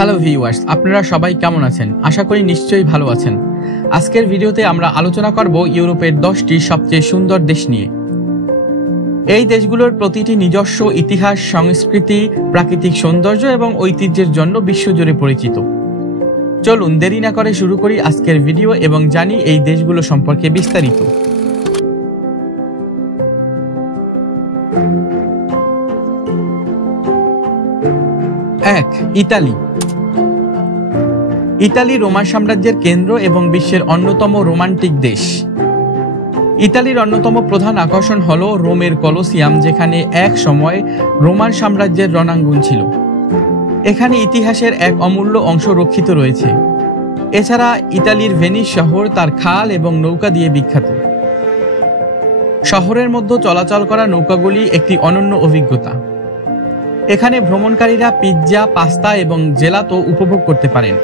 Hello viewers, আপনারা সবাই কেমন আছেন? আশা করি নিশ্চয়ই ভালো আছেন। আজকের ভিডিওতে আমরা আলোচনা করব ইউরোপের 10টি সবচেয়ে সুন্দর দেশ নিয়ে। এই দেশগুলোর প্রতিটি নিজস্ব ইতিহাস, সংস্কৃতি, প্রাকৃতিক সৌন্দর্য এবং ঐতিহ্যের জন্য বিশ্বজুড়ে পরিচিত। চলুন দেরি না করে শুরু করি আজকের ভিডিও এবং জানি এই দেশগুলো সম্পর্কে বিস্তারিত। 1. ইতালি। ইতালি রোমান সাম্রাজ্যের কেন্দ্র এবং বিশ্বের অন্যতম রোমান্টিক দেশ। ইতালির অন্যতম প্রধান আকর্ষণ হল রোমের কলোসিয়াম, যেখানে এক সময় রোমান সাম্রাজ্যের রণাঙ্গন ছিল। এখানে ইতিহাসের এক অমূল্য অংশ রক্ষিত রয়েছে। এছাড়া ইতালির ভেনিস শহর তার খাল এবং নৌকা দিয়ে বিখ্যাত। শহরের মধ্যে চলাচল করা নৌকাগুলি একটি অনন্য অভিজ্ঞতা। এখানে ভ্রমণকারীরা পিৎজা, পাস্তা এবং জেলাতো উপভোগ করতে পারেন।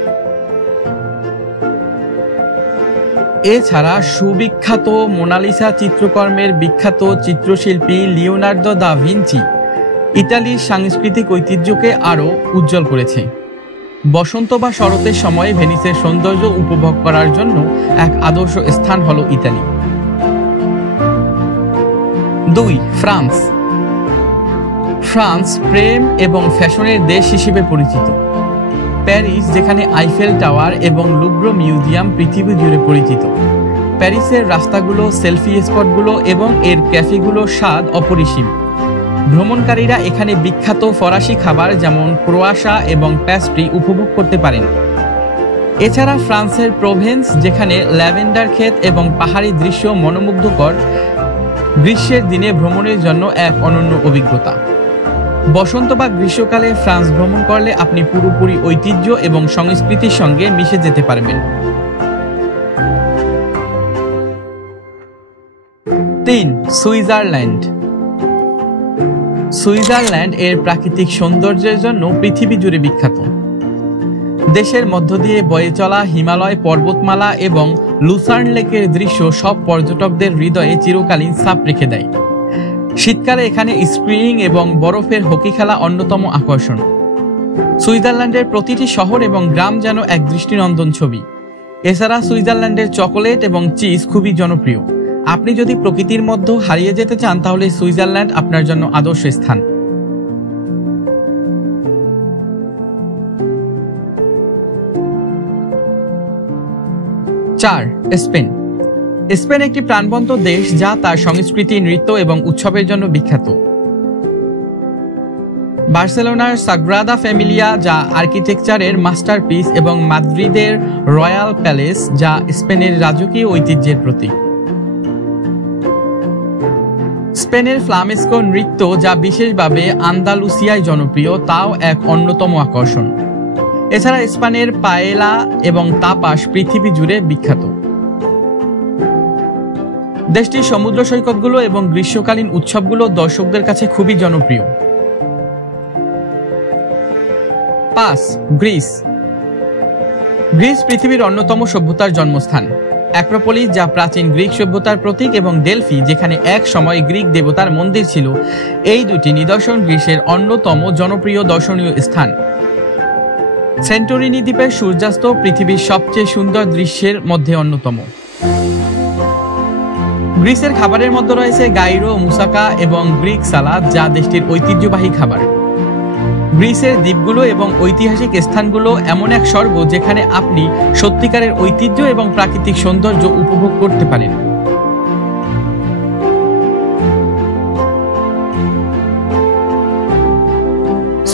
এছাড়া সুবিখ্যাত মোনালিসা চিত্রকর্মের বিখ্যাত চিত্রশিল্পী লিওনার্দো দা ভিঞ্চি ইতালির সাংস্কৃতিক ঐতিহ্যকে আরও উজ্জ্বল করেছে। বসন্ত বা শরতের সময় ভেনিসের সৌন্দর্য উপভোগ করার জন্য এক আদর্শ স্থান হল ইতালি। 2. ফ্রান্স। ফ্রান্স প্রেম এবং ফ্যাশনের দেশ হিসেবে পরিচিত। প্যারিস, যেখানে আইফেল টাওয়ার এবং লুভ্র মিউজিয়াম পৃথিবী জুড়ে পরিচিত। প্যারিসের রাস্তাগুলো, সেলফি স্পটগুলো এবং এর ক্যাফেগুলোর স্বাদ অপরিসীম। ভ্রমণকারীরা এখানে বিখ্যাত ফরাসি খাবার যেমন ক্রোয়াশা এবং প্যাস্ট্রি উপভোগ করতে পারেন। এছাড়া ফ্রান্সের প্রভেন্স, যেখানে ল্যাভেন্ডার ক্ষেত এবং পাহাড়ি দৃশ্য মনোমুগ্ধকর, গ্রীষ্মের দিনে ভ্রমণের জন্য এক অনন্য অভিজ্ঞতা। বসন্ত বা গ্রীষ্মকালে ফ্রান্স ভ্রমণ করলে আপনি পুরোপুরি ঐতিহ্য এবং সংস্কৃতির সঙ্গে মিশে যেতে পারবেন। 3. সুইজারল্যান্ড। সুইজারল্যান্ড এর প্রাকৃতিক সৌন্দর্যের জন্য পৃথিবী জুড়ে বিখ্যাত। দেশের মধ্য দিয়ে বয়ে চলা হিমালয় পর্বতমালা এবং লুসার্ন লেকের দৃশ্য সব পর্যটকদের হৃদয়ে চিরকালীন ছাপ রেখে দেয়। শীতকালে এখানে স্কিইং এবং বরফের হকি খেলা অন্যতম আকর্ষণ। সুইজারল্যান্ডের প্রতিটি শহর এবং গ্রাম যেন এক দৃষ্টিনন্দন ছবি। এছাড়া সুইজারল্যান্ডের চকোলেট এবং চিজ খুবই জনপ্রিয়। আপনি যদি প্রকৃতির মধ্যে হারিয়ে যেতে চান তাহলে সুইজারল্যান্ড আপনার জন্য আদর্শ স্থান। 4. স্পেন। স্পেন একটি প্রাণবন্ত দেশ যা তার সংস্কৃতি, নৃত্য এবং উৎসবের জন্য বিখ্যাত। বার্সেলোনার সাগ্রাদা ফ্যামিলিয়া যা আর্কিটেকচারের মাস্টারপিস এবং মাদ্রিদের রয়্যাল প্যালেস যা স্পেনের রাজকীয় ঐতিহ্যের প্রতীক। স্পেনের ফ্লামেস্কো নৃত্য যা বিশেষভাবে আন্দালুসিয়ায় জনপ্রিয়, তাও এক অন্যতম আকর্ষণ। এছাড়া স্পেনের পায়েলা এবং তাপাস পৃথিবী জুড়ে বিখ্যাত। দেশটির সমুদ্র সৈকতগুলো এবং গ্রীষ্মকালীন উৎসবগুলো দর্শকদের কাছে খুবই জনপ্রিয়। 5. গ্রিস। গ্রিস পৃথিবীর অন্যতম সভ্যতার জন্মস্থান। অ্যাক্রোপোলিস যা প্রাচীন গ্রিক সভ্যতার প্রতীক এবং ডেলফি, যেখানে এক সময় গ্রিক দেবতার মন্দির ছিল, এই দুটি নিদর্শন গ্রিসের অন্যতম জনপ্রিয় দর্শনীয় স্থান। সেন্টোরিনি দ্বীপের সূর্যাস্ত পৃথিবীর সবচেয়ে সুন্দর দৃশ্যের মধ্যে অন্যতম। গ্রিসের খাবারের মধ্যে রয়েছে গাইরো, মুসাকা এবং গ্রিক সালাদ যা দেশটির ঐতিহ্যবাহী খাবার। গ্রিসের দ্বীপগুলো এবং ঐতিহাসিক স্থানগুলো এমন এক স্বর্গ যেখানে আপনি সত্যিকারের ঐতিহ্য এবং প্রাকৃতিক সৌন্দর্য উপভোগ করতে পারেন।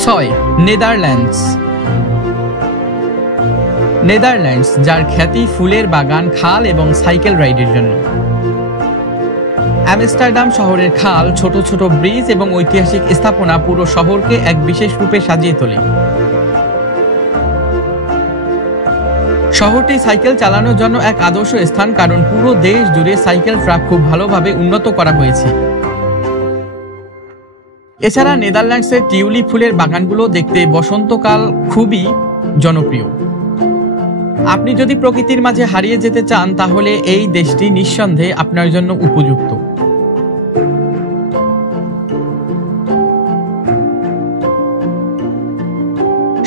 6. নেদারল্যান্ডস। নেদারল্যান্ডস, যার খ্যাতি ফুলের বাগান, খাল এবং সাইকেল রাইডের জন্য। আমস্টারডাম শহরের খাল, ছোট ছোট ব্রিজ এবং ঐতিহাসিক স্থাপনা পুরো শহরকে এক বিশেষ রূপে সাজিয়ে তোলে। শহরটি সাইকেল চালানোর জন্য এক আদর্শ স্থান, কারণ পুরো দেশ জুড়ে সাইকেল ট্র্যাক খুব ভালোভাবে উন্নত করা হয়েছে। এছাড়া নেদারল্যান্ডসের টিউলিপ ফুলের বাগানগুলো দেখতে বসন্তকাল খুবই জনপ্রিয়। আপনি যদি প্রকৃতির মাঝে হারিয়ে যেতে চান তাহলে এই দেশটি নিঃসন্দেহে আপনার জন্য উপযুক্ত।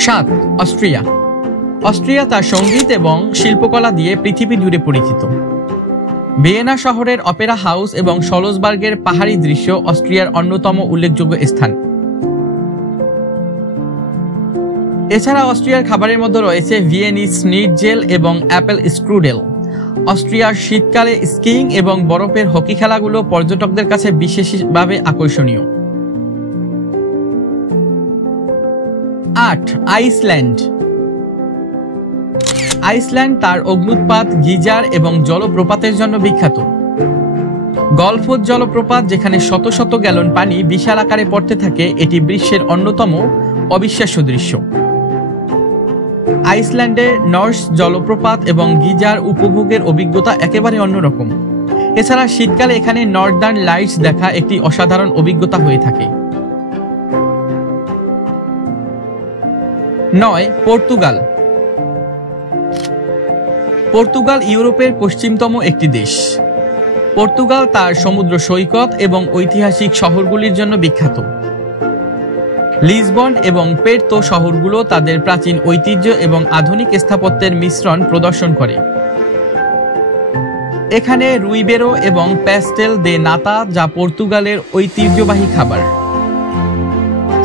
7. অস্ট্রিয়া। অস্ট্রিয়া তার সঙ্গীত এবং শিল্পকলা দিয়ে পৃথিবী জুড়ে পরিচিত। ভিয়েনা শহরের অপেরা হাউস এবং সলজবার্গের পাহাড়ি দৃশ্য অস্ট্রিয়ার অন্যতম উল্লেখযোগ্য স্থান। এছাড়া অস্ট্রিয়ার খাবারের মধ্যে রয়েছে ভিয়েনিজ স্নিটজেল এবং অ্যাপেল স্ট্রুডেল। অস্ট্রিয়ার শীতকালে স্কিইং এবং বরফের হকি খেলাগুলো পর্যটকদের কাছে বিশেষভাবে আকর্ষণীয়। 8. আইসল্যান্ড। আইসল্যান্ড তার অগ্ন্যুৎপাত, গিজার এবং জলপ্রপাতের জন্য বিখ্যাত। গলফোর্ড জলপ্রপাত, যেখানে শত শত গ্যালন পানি বিশাল আকারে পড়তে থাকে, এটি বিশ্বের অন্যতম অবিশ্বাস্য দৃশ্য। আইসল্যান্ডের নর্স জলপ্রপাত এবং গিজার উপভোগের অভিজ্ঞতা একেবারে অন্যরকম। এছাড়া শীতকালে এখানে নর্দার্ন লাইটস দেখা একটি অসাধারণ অভিজ্ঞতা হয়ে থাকে। 9. পর্তুগাল। পর্তুগাল ইউরোপের পশ্চিমতম একটি দেশ। পর্তুগাল তার সমুদ্র সৈকত এবং ঐতিহাসিক শহরগুলির জন্য বিখ্যাত। লিসবন এবং পের্তো শহরগুলো তাদের প্রাচীন ঐতিহ্য এবং আধুনিক স্থাপত্যের মিশ্রণ প্রদর্শন করে। এখানে রুইবেরো এবং প্যাস্টেল দে নাতা, যা পর্তুগালের ঐতিহ্যবাহী খাবার।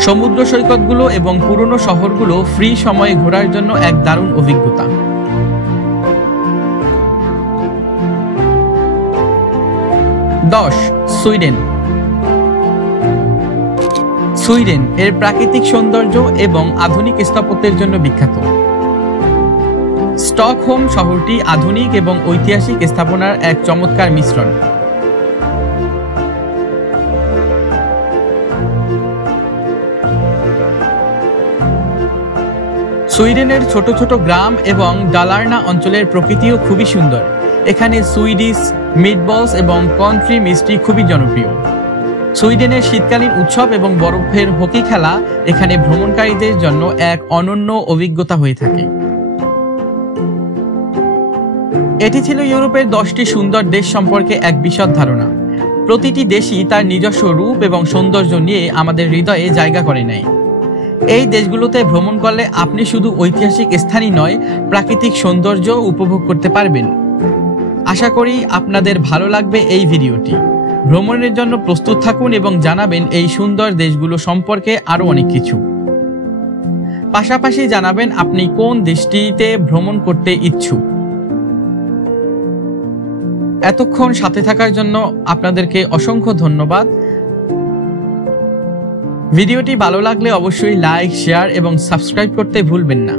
সমুদ্র সৈকতগুলো এবং পুরনো শহরগুলো ফ্রি সময়ে ঘোরার জন্য এক দারুণ অভিজ্ঞতা। 10. সুইডেন। সুইডেন এর প্রাকৃতিক সৌন্দর্য এবং আধুনিক স্থাপত্যের জন্য বিখ্যাত। স্টকহোম শহরটি আধুনিক এবং ঐতিহাসিক স্থাপনার এক চমৎকার মিশ্রণ। সুইডেনের ছোট ছোট গ্রাম এবং ডালার্না অঞ্চলের প্রকৃতিও খুবই সুন্দর। এখানে সুইডিশ মিটবলস এবং কন্ট্রি মিষ্টি খুবই জনপ্রিয়। সুইডেনের শীতকালীন উৎসব এবং বরফের হকি খেলা এখানে ভ্রমণকারীদের জন্য এক অনন্য অভিজ্ঞতা হয়ে থাকে। এটি ছিল ইউরোপের 10টি সুন্দর দেশ সম্পর্কে এক বিশদ ধারণা। প্রতিটি দেশই তার নিজস্ব রূপ এবং সৌন্দর্য নিয়ে আমাদের হৃদয়ে জায়গা করে নেয়। এই দেশগুলোতে ভ্রমণ করলে আপনি শুধু ঐতিহাসিক স্থানই নয়, প্রাকৃতিক সৌন্দর্য উপভোগ করতে পারবেন। আশা করি আপনাদের ভালো লাগবে এই ভিডিওটি। ভ্রমণের জন্য প্রস্তুত থাকুন এবং জানাবেন এই সুন্দর দেশগুলো সম্পর্কে আরো অনেক কিছু। পাশাপাশি জানাবেন আপনি কোন দেশটিতে ভ্রমণ করতে ইচ্ছুক। এতক্ষণ সাথে থাকার জন্য আপনাদেরকে অসংখ্য ধন্যবাদ। ভিডিওটি ভালো লাগলে অবশ্যই লাইক, শেয়ার এবং সাবস্ক্রাইব করতে ভুলবেন না।